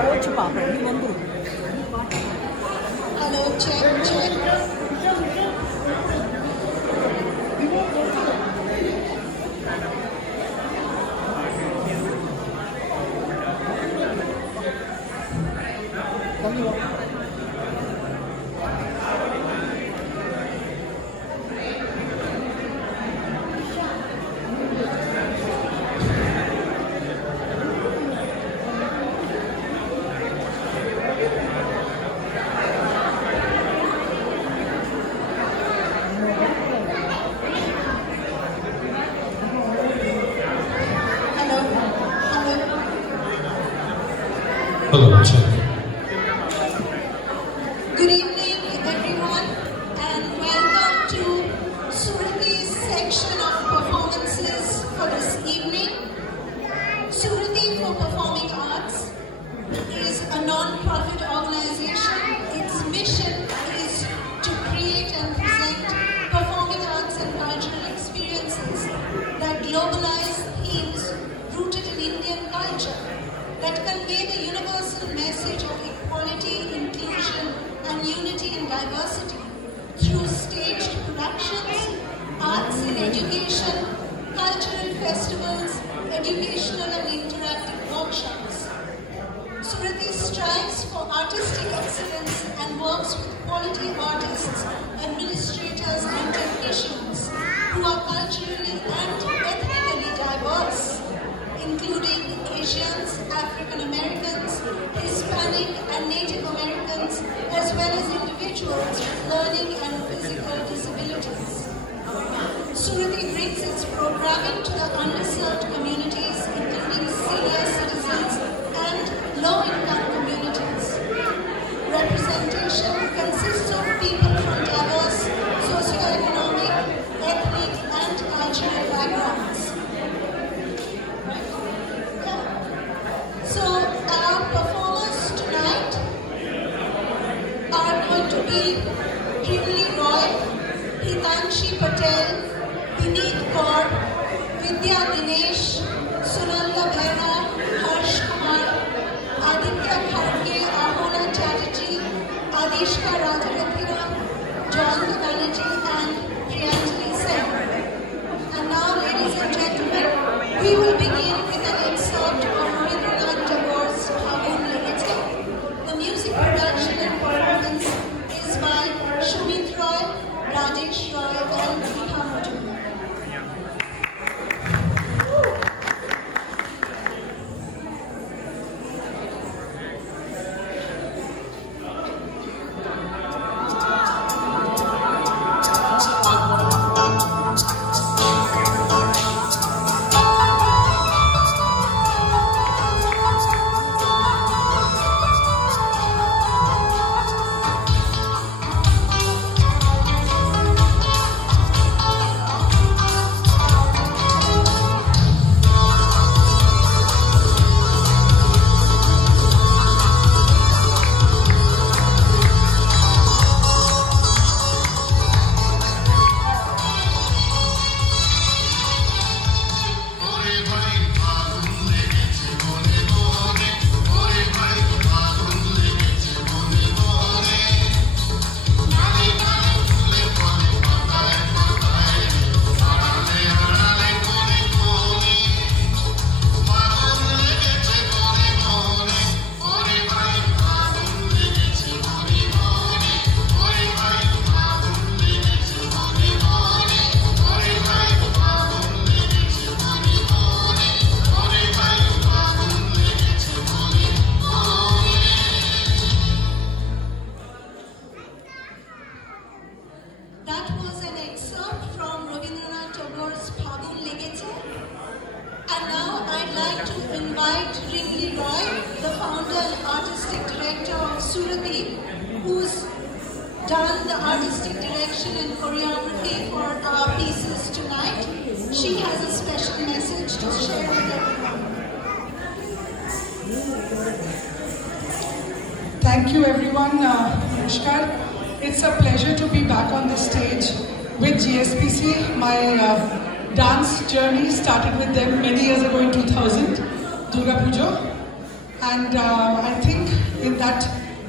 Hello, check, check. Hello, check. Good evening, everyone, and welcome to Surati's section of performances for this evening. Surati for Performing Arts is a non-profit organization. Its mission is to create and present performing arts and cultural experiences that globalize themes rooted in Indian culture, that convey the universal message of equality, inclusion, and unity in diversity through staged productions, arts in education, cultural festivals, educational and interactive workshops. Surati strives for artistic excellence and works with quality artists, administrators, and technicians who are culturally and ethnically diverse, including Asians, African Americans, Hispanic and Native Americans, as well as individuals with learning and physical disabilities. Surati brings its programming to the underserved communities, including senior citizens and low-income communities. Representation consists of people from diverse socioeconomic, ethnic, and cultural backgrounds. So our performers tonight are going to be Rinli Roy, Hitanshi Patel, Vineet Kaur, Vidya Dinesh, Sunanda Bhera, Harsh Kumar, Aditya Kharge, Ahona Chatterjee, Adishka Rajarathira, John Banerjee, and Priyanjali Sen. And now, ladies and gentlemen, we will begin with an excerpt of Rabindranath Tagore's Phagun Ligete. The music production and performance is by Shumit Roy, Rajesh Roy, and Neha Majumdar. Who's done the artistic direction and choreography for our pieces tonight. She has a special message to share with everyone. Thank you everyone. Namaskar. It's a pleasure to be back on the stage with GSPC. My dance journey started with them many years ago in 2000, Durga Puja. And I think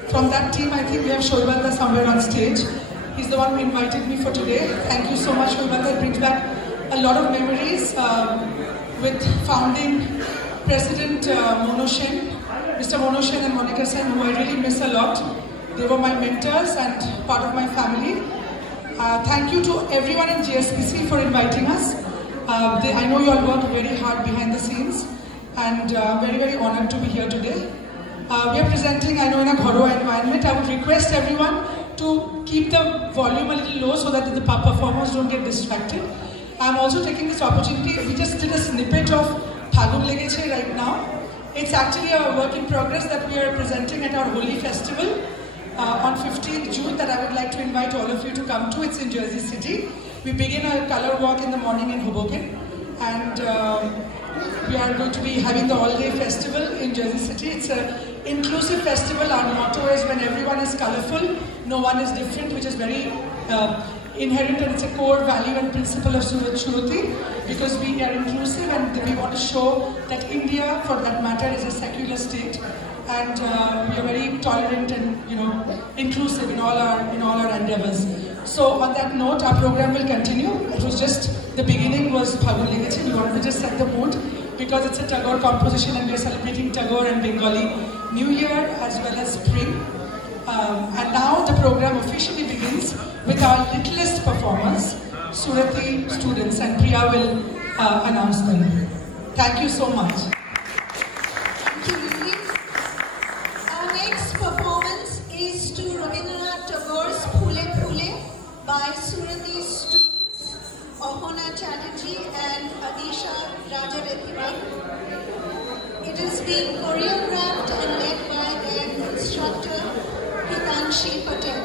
from that team, I think we have Shoibalda somewhere on stage. He's the one who invited me for today. Thank you so much, Shoibalda. It brings back a lot of memories with founding President Mono Sen, Mr. Mono Sen and Monica Sen, who I really miss a lot. They were my mentors and part of my family. Thank you to everyone in GSPC for inviting us. I know you all work very hard behind the scenes, and very, very honored to be here today. We are presenting, I know, in a Ghorwa environment. I would request everyone to keep the volume a little low so that the performers don't get distracted. I'm also taking this opportunity. We just did a snippet of Phagun Legeche right now. It's actually a work in progress that we are presenting at our Holi festival on 15th June that I would like to invite all of you to come to. It's in Jersey City. We begin a color walk in the morning in Hoboken, and we are going to be having the all-day festival in Jersey City. It's an inclusive festival. Our motto is when everyone is colorful, no one is different, which is very inherent, and it's a core value and principle of Surat Shruti, because we are inclusive and we want to show that India, for that matter, is a secular state, and we are very tolerant and inclusive in all our endeavors. So on that note, our program will continue. It was just the beginning was Phagun Legeche. We wanted to just set the mood because it's a Tagore composition and we are celebrating Tagore and Bengali New Year as well as spring. And now the program officially begins with our littlest performers, Surati students, and Priya will announce them. Thank you so much. Thank you, Lily. Our next performance is to Rabindranath Tagore's Phule Phule by Surati students, Ahona Chatterjee and Adisha Rajarathivan. It is being choreographed and led by their instructor, Hitanshi Patel.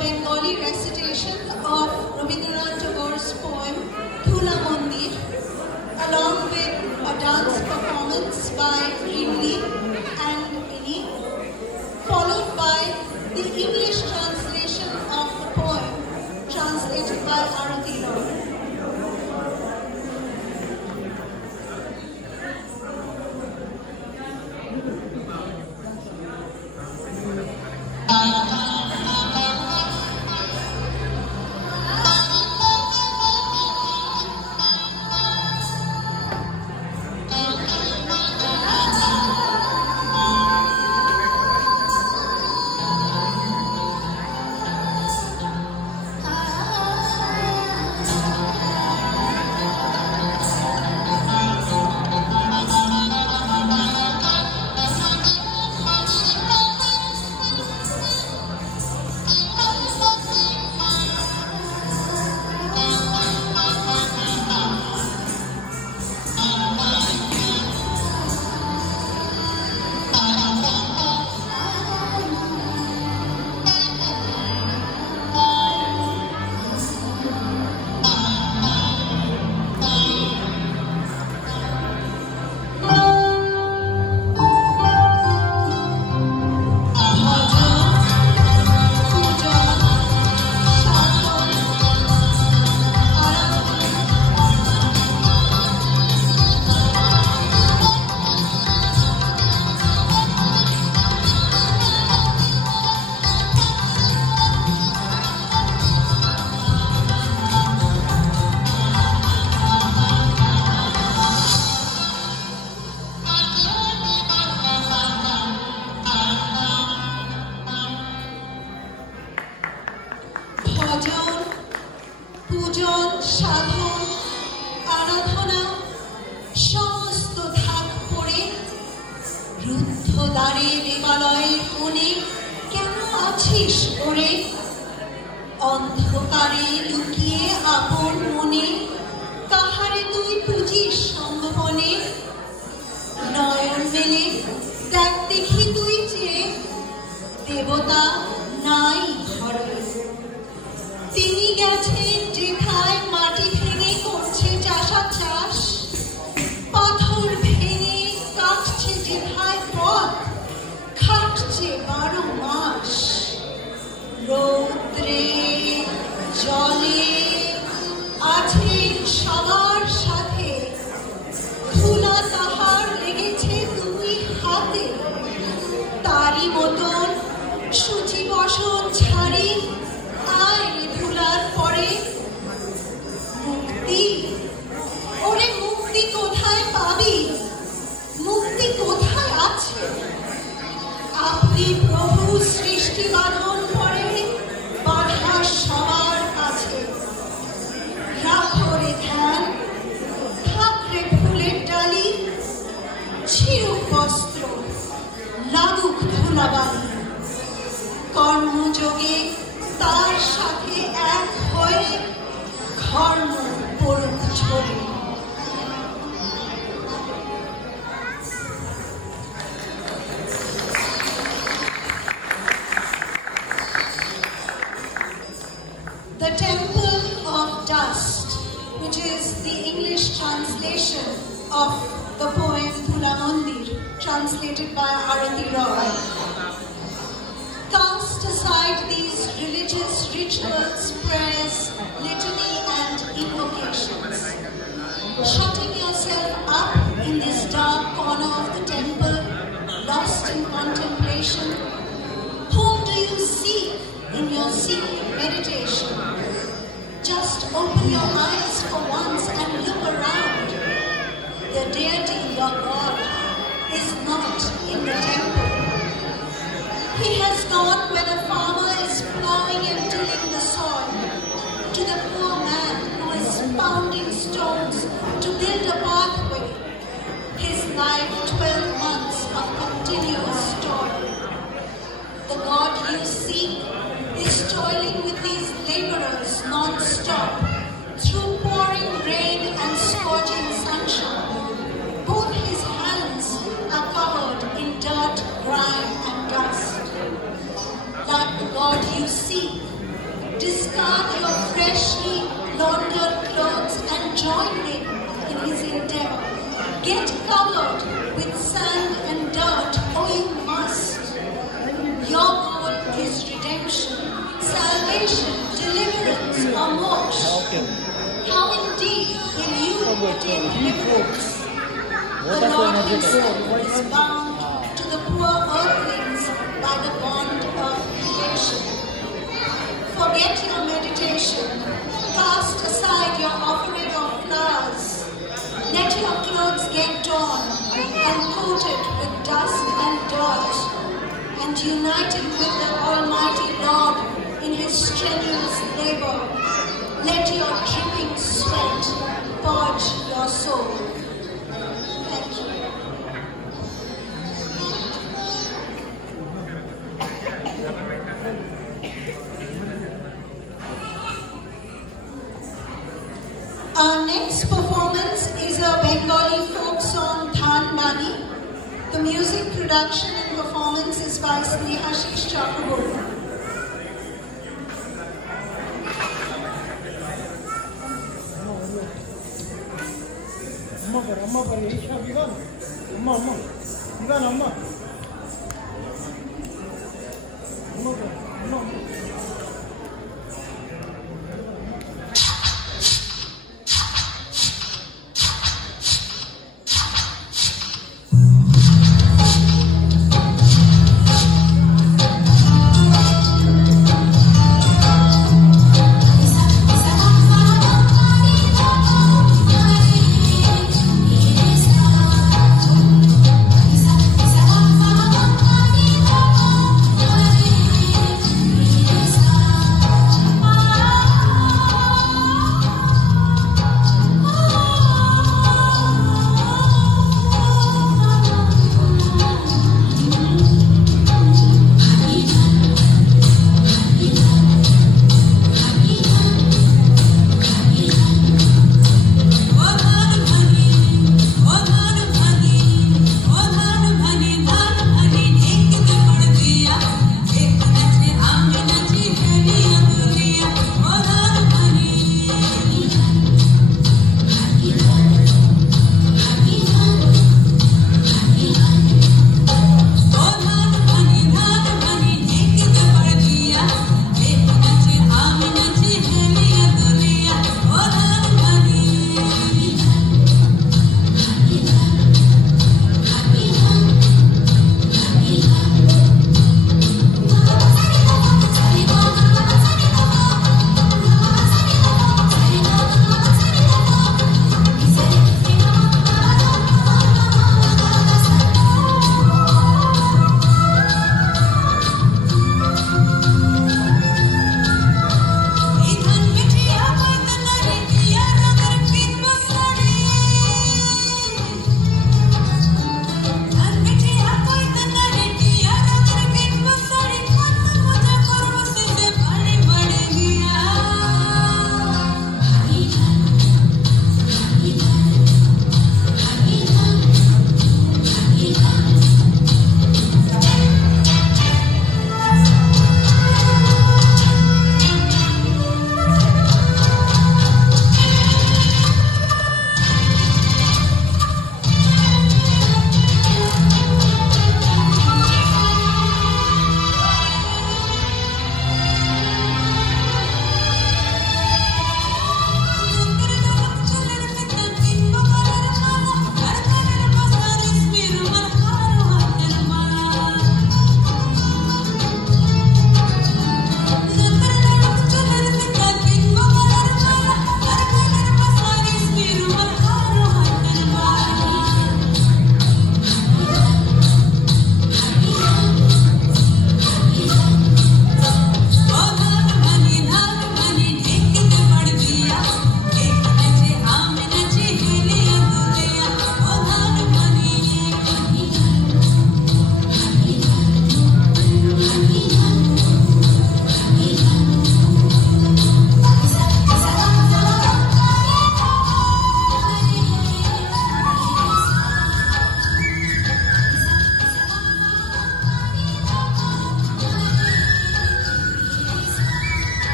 Bengali recitation of Rabindranath Tagore's poem Thula Mandir, along with a dance performance by Rimli and Ini, followed by the English translation of the poem translated by Arati Roy. পূজন সাধন আরাধনা সমস্ত ধাক পড়ে রুদ্ধ দ্বারে দেবালয়ের কোণে কেন আছিস ওরে অন্ধকারে লুকিয়ে আপন মনে কাহারে তুই পুজিস সঙ্গপনে নয়ন মেলে দেখ দেখি তুই যে দেবতা নাই ঘরে তিনি গেছেন যেথায় মাটি ভেঙে করছে চাষা চাষ পাথর ভেঙে কাটছে যেথায় পথ খাটছে 12 মাস রৌদ্রে জলে আছেন সবার সাথে ধুলা তাহার লেগেছে 2 হাতে তারই মতন সূচি বসন ছাড়ি আয় ধুলার পরে মুক্তি ওরে মুক্তি কোথায় পাবি মুক্তি কোথায় আছে আপনি প্রভু সৃষ্টি বাঁধন করে বাধা সবার কাছে রাখো রে ধ্যান থাকরে ফুলের ডালি ছিড়ুক বস্ত্র লাগুক ধুলাবালি কর্মযোগে তার সাথে এক হয়ে ধর্ম পড়ুক ঝরে The Temple of Dust, which is the English translation of the poem Thula Mandir, translated by Arati Roy. Cast aside these religious rituals, prayers, litany and invocations. Shutting yourself up in this dark corner of the temple, lost in contemplation, whom do you seek in your secret meditation? Just open your eyes for once and look around. The deity, your God, is not in the temple. He has gone when a farmer is plowing and tilling the soil, to the poor man who is pounding stones to build a pathway. His life 12 months of continuous toil. The God you seek is toiling with these laborers non-stop, through pouring rain and scorching sunshine. Both his hands are covered in dirt, grime and dust. That the God you seek in hymns. The Lord himself is bound to the poor earthlings by the bond of relation. Forget your meditation. Cast aside your offering of flowers. Let your clothes get torn and coated with dust and dirt, and united with the Almighty Lord in his strenuous labor. Let your dripping sweat purge your soul. Thank you. Our next performance is a Bengali folk song, Dhan Bani. The music production and performance is by Snehashish Chakraborty. Sa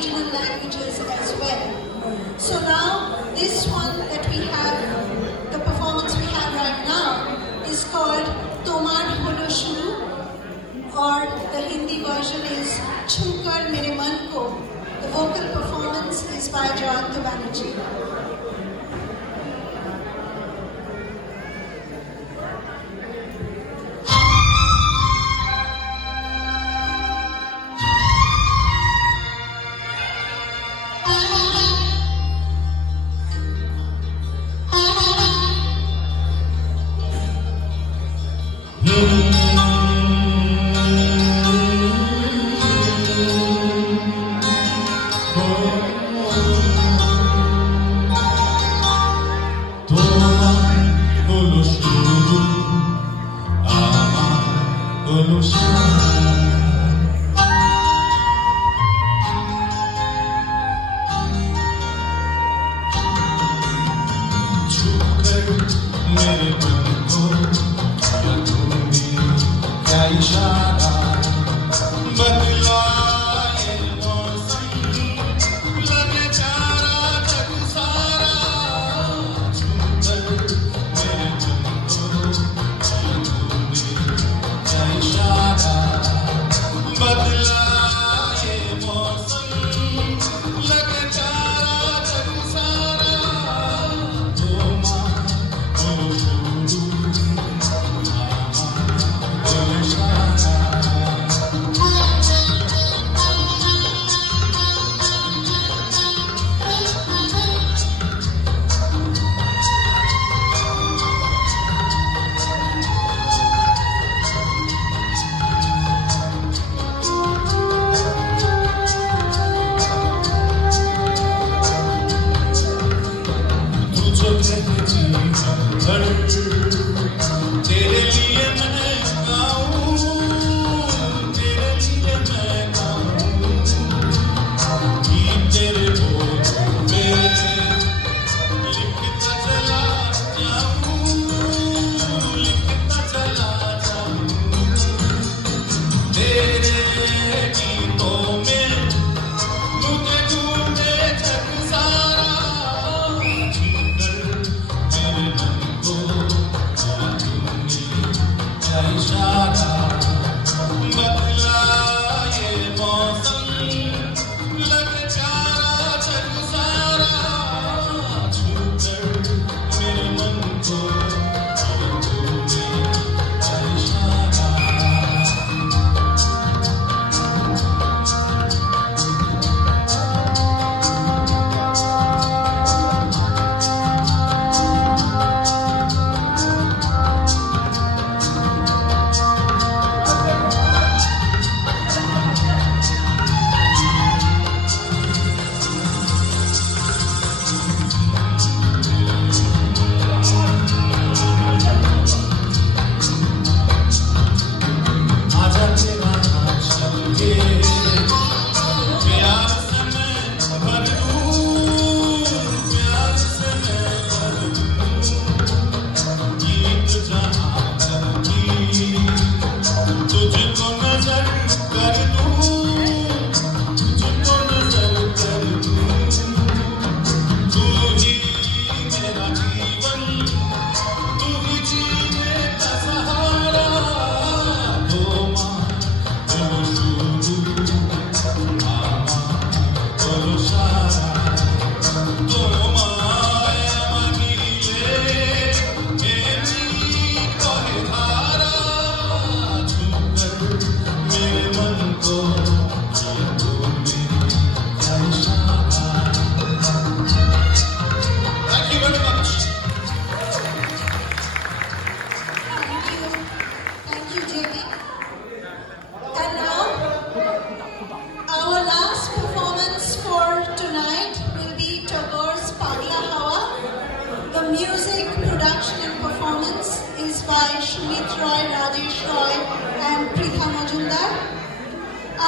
regional languages as well. So now, this one that we have, the performance we have right now, is called Tomar Holo Shuru, or the Hindi version is Chhukar Mere Man Ko. The vocal performance is by Jayanta Banerjee.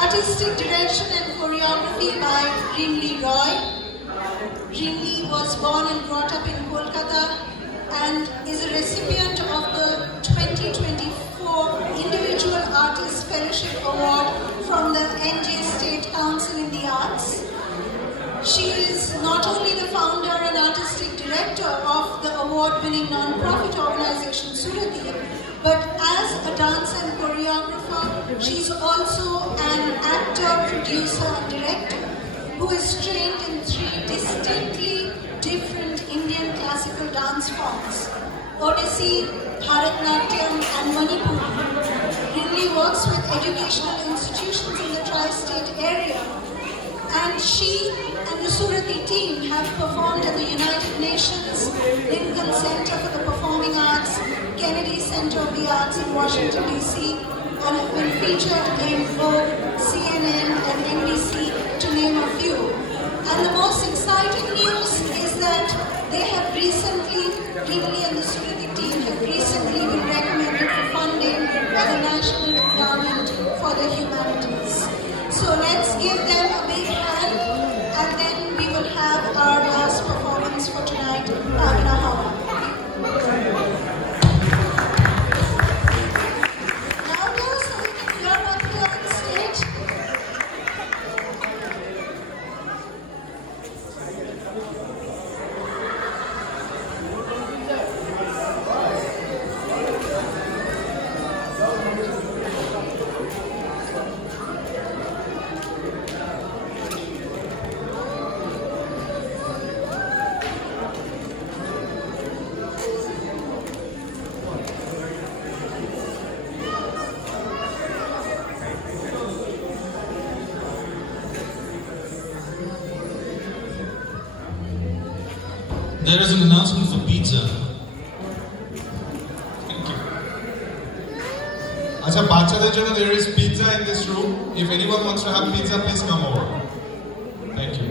Artistic direction and choreography by Rinli Roy. Rinli was born and brought up in Kolkata and is a recipient of the 2024 Individual Artist Fellowship Award from the NJ State Council in the Arts. She is not only the founder and artistic director of the award-winning non-profit organization Surati, but as a dance and choreographer, she is also an actor, producer and director who is trained in 3 distinctly different Indian classical dance forms: Odissi, Bharatanatyam and Manipuri. Rinli works with educational institutions in the tri-state area, and she and the Surati team have performed at the United Nations, Lincoln Center for the Performing Arts, Kennedy Center of the Arts in Washington, D.C., and have been featured in Vogue, CNN and NBC, to name a few. And the most exciting news is that they have recently, Rinli and the Surati team have recently been recommended for funding by the National Endowment for the Humanities. So let's give them a big hand, and then we will have our last performance for tonight, Agna Hawa. Louder so we can hear up here on stage. There is an announcement for pizza. Thank you. Acha, bachader jonno there is pizza in this room. If anyone wants to have pizza, please come over. Thank you.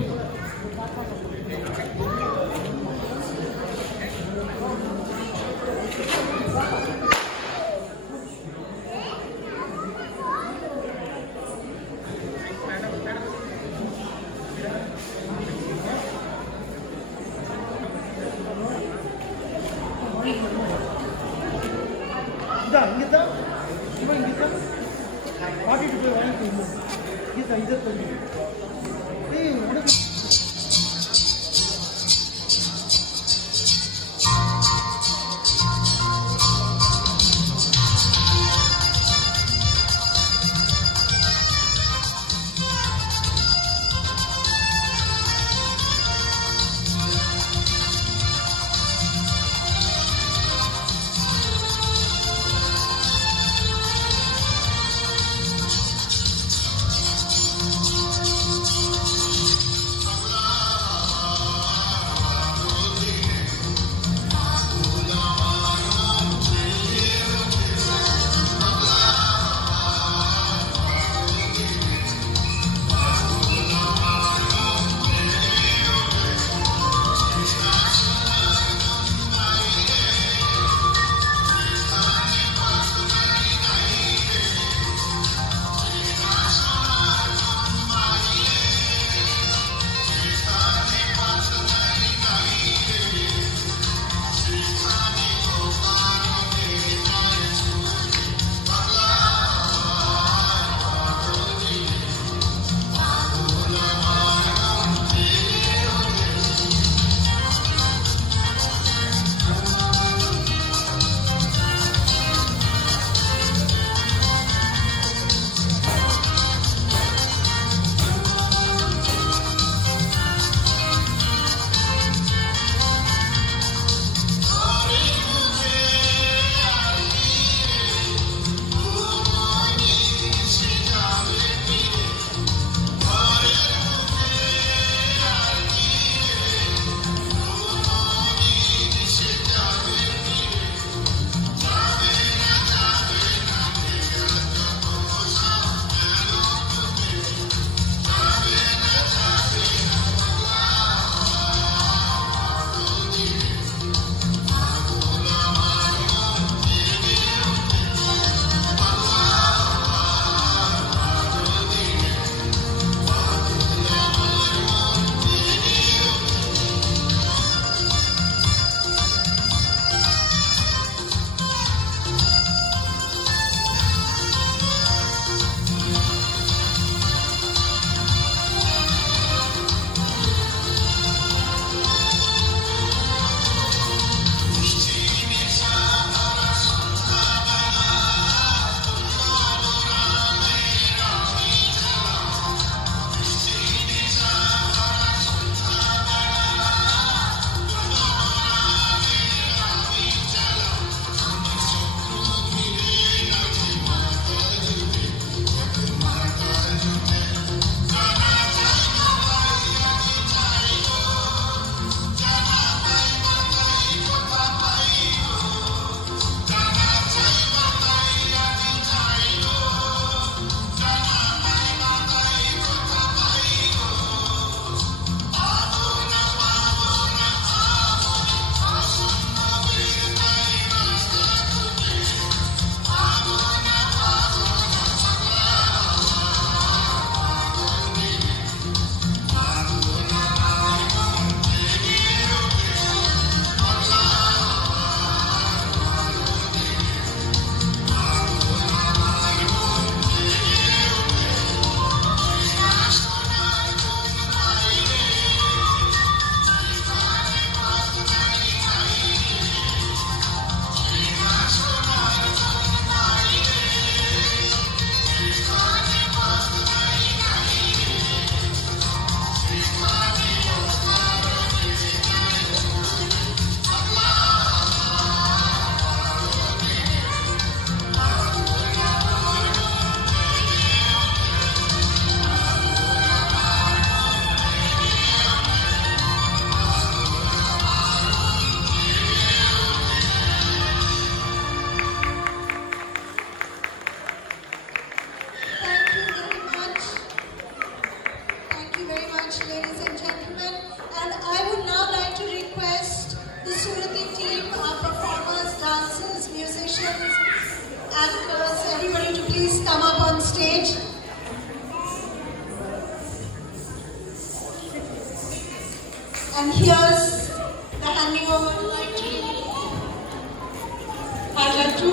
I'd like to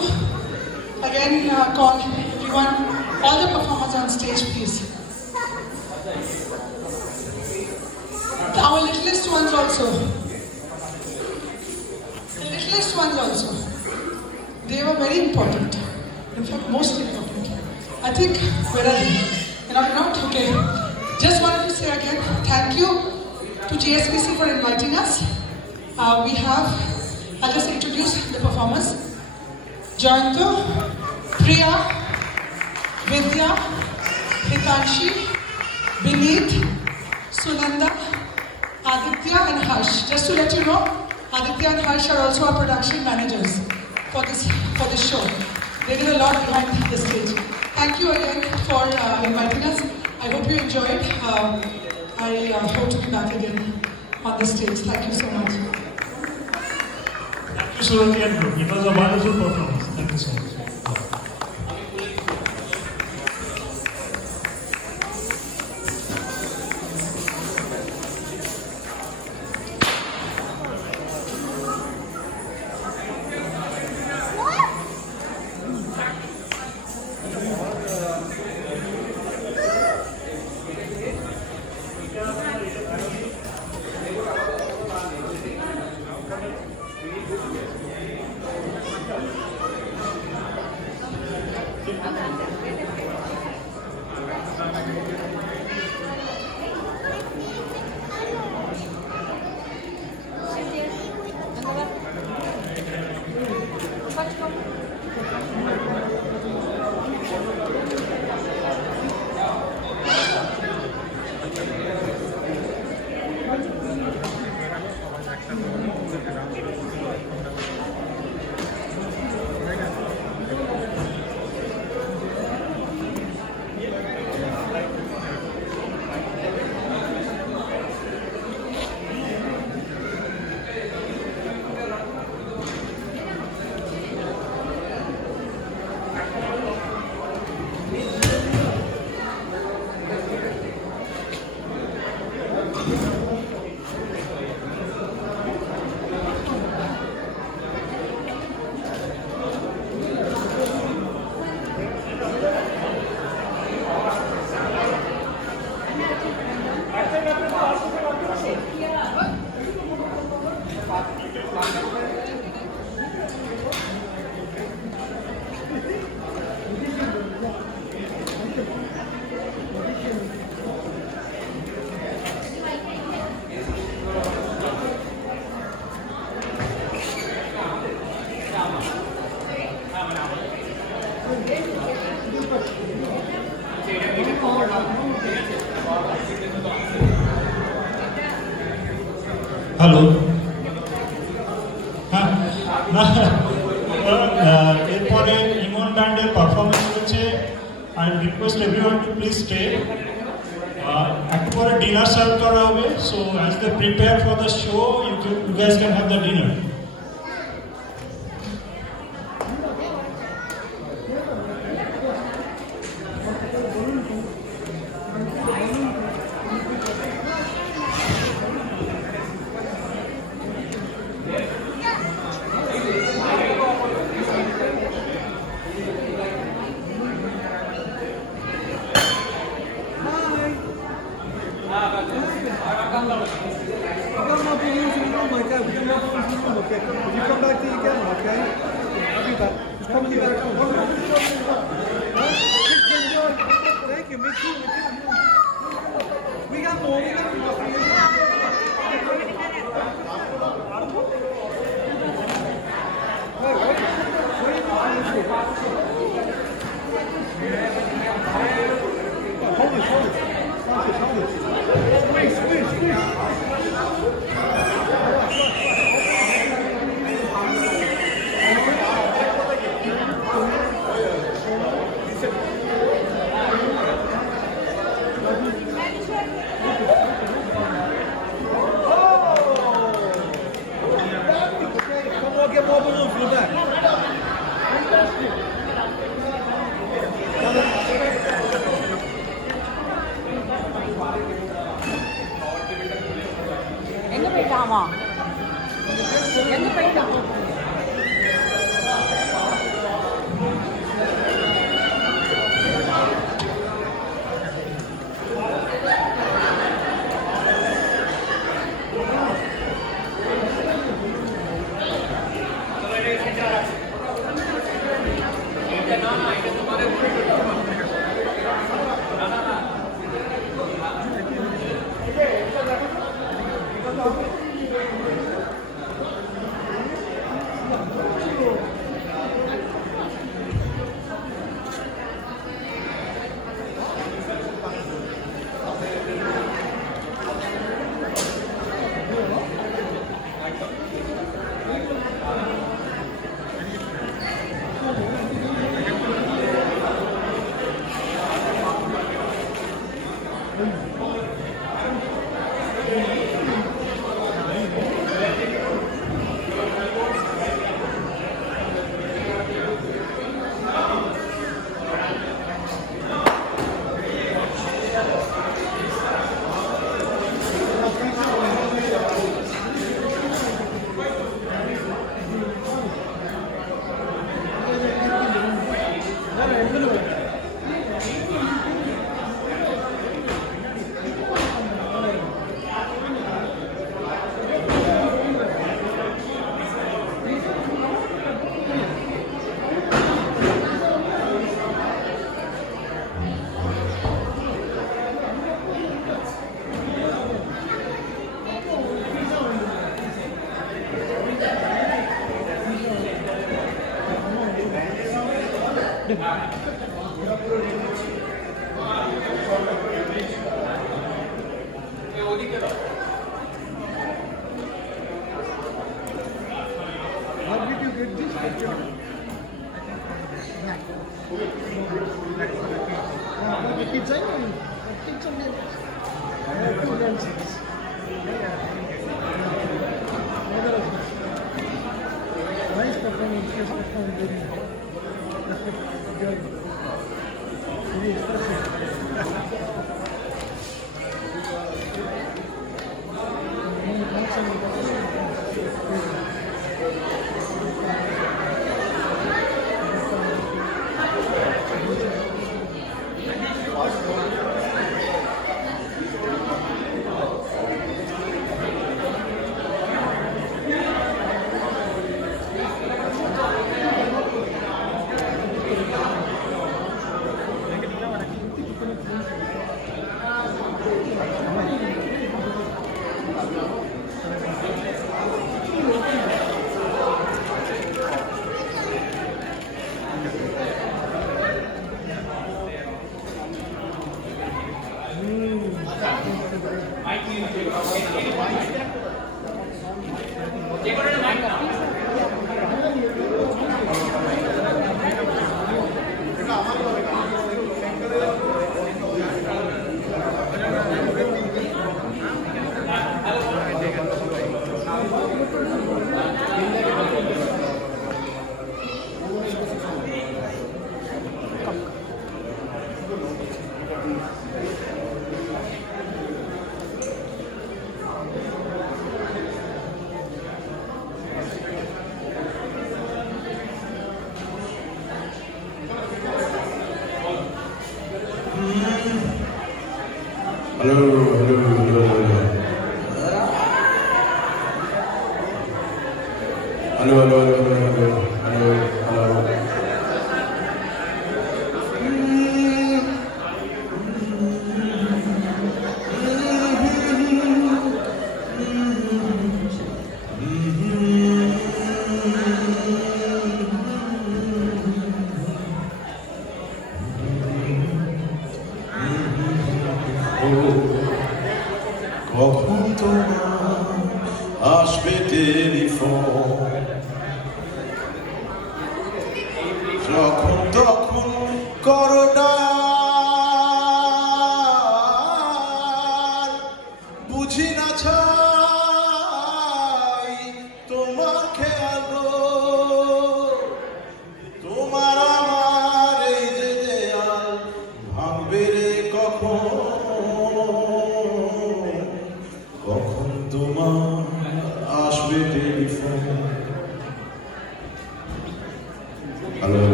again call everyone, all the performers on stage, please. Our littlest ones also. The littlest ones also. They were very important. In fact, most important. I think, where are they? You're not? Okay. Just wanted to say again, thank you to JSPC for inviting us. We have, I'll just introduce the performers. Jayanto, Priya, Vidya, Hitanshi, Vineet, Sunanda, Aditya and Harsh. Just to let you know, Aditya and Harsh are also our production managers for this show. They did a lot behind the stage. Thank you again for inviting us. I hope you enjoyed. I hope to be back again on the stage. Thank you so much. Thank you, Suruthi and Group. It was a wonderful performance. Thank you so much. Hello. এরপরে ইমন ব্যান্ডের performance হচ্ছে। I request everyone to please stay. একটু পরে dinner serve করা হবে, so as they prepare for the show, you guys can have the dinner.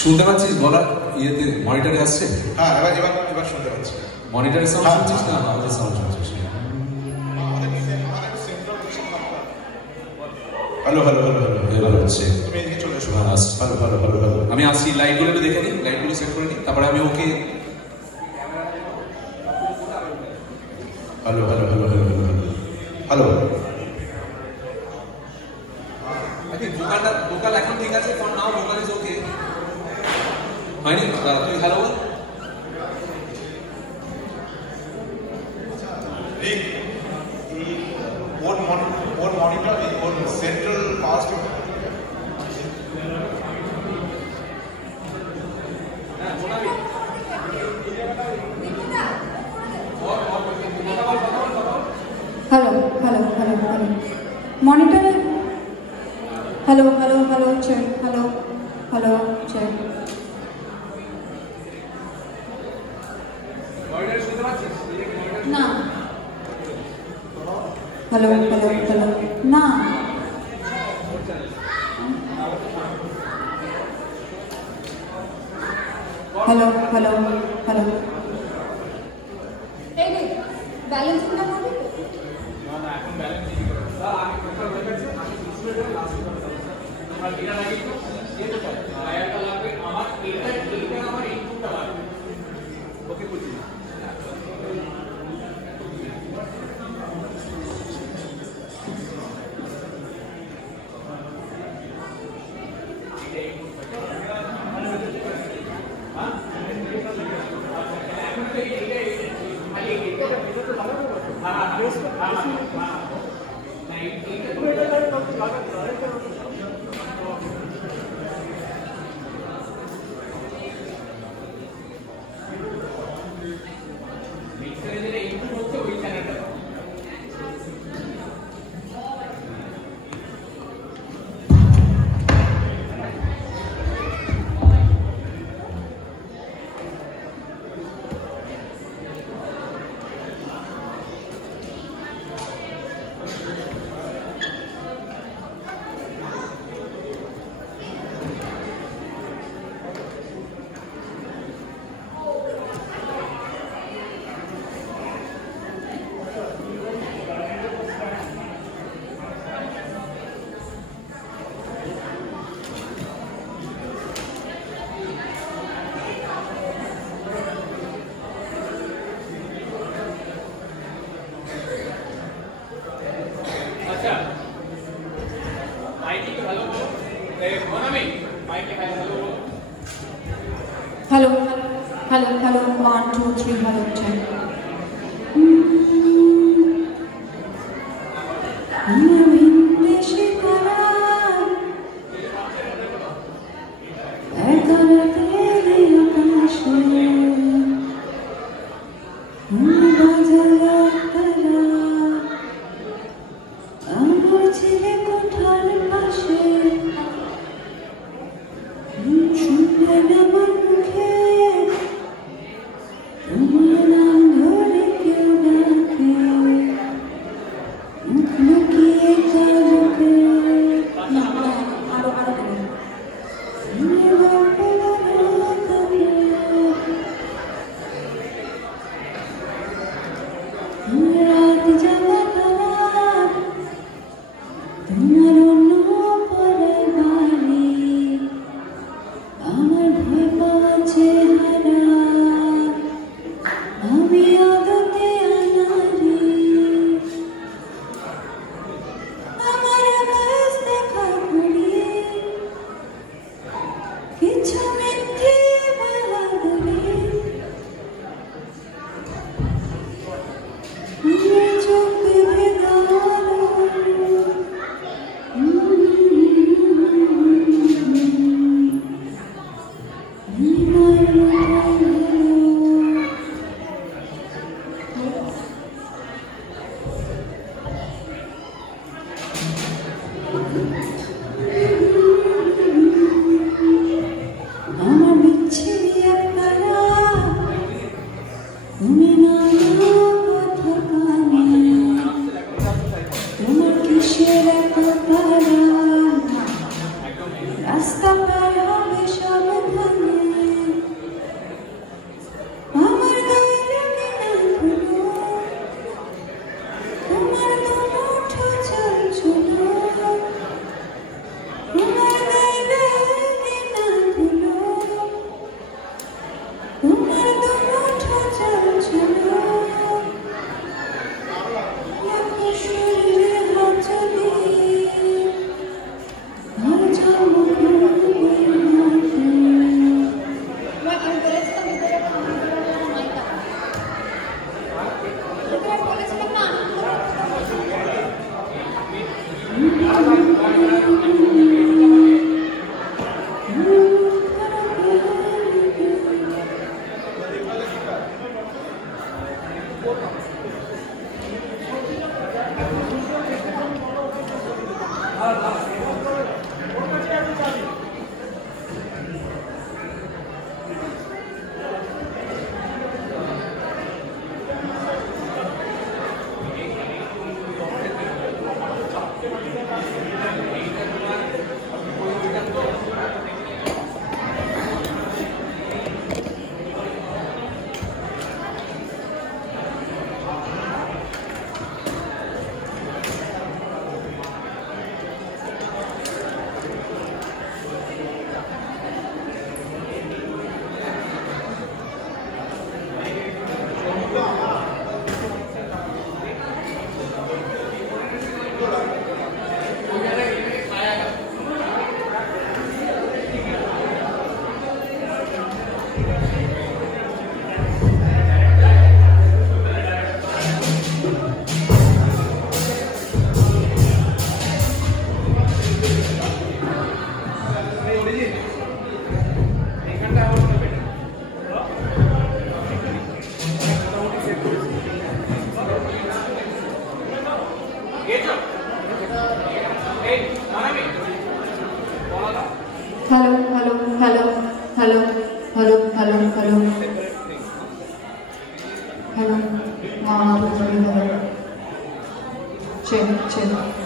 শুনতে পাচ্ছিস গলা ইয়েতে মনিটরে আসছে? হ্যাঁ, এবার শুনতে পাচ্ছি। মনিটরে সাউন্ড শুনছিস না আমাদের সাউন্ড শুনছিস? হ্যালো হ্যালো হ্যালো হ্যালো এবার হচ্ছে। তুমি এদিকে চলে এসো। Hello hello hello hello. আমি আসছি, লাইটগুলো একটু দেখে নিই, লাইটগুলো সেট করে নিই, তারপরে আমি okay hello hello hello hello hello hello. Vocal এখন ঠিক আছে, for now vocal is okay. হয়নি? দাদা তুই হ্যালো বল। ওর মনিটর ওর central power station Hello. Monitor. Hello, check. Hello, check. Na. Hello. Na. Hello. Hey, balance না হবে? না এখন ব্যালেন্স দিই। স্যার আমি কথা বলে গেছি ডিসপ্লেটা লাস্ট আমার ডিটা লাগে তো যেতে পারে আয়াটা লাগবে আমার এটা আমার ইনপুটটা লাগবে ওকে বুঝি Hello. 1, 2, 3, hello, check. Hello, hello, hello, hello. Hello. Hello. Check, check.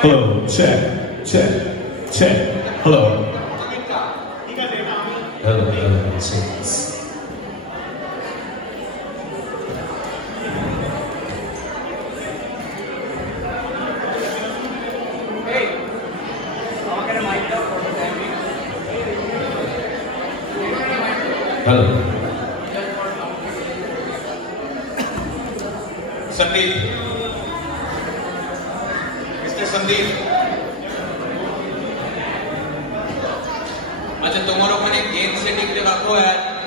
Hello, check, check, check. Hello. Hello, hello, check. Hello. Sandeep. Mr. Sandeep. अच्छा तुम्हारे ओपन एक गेम सेटिंग जो रखो है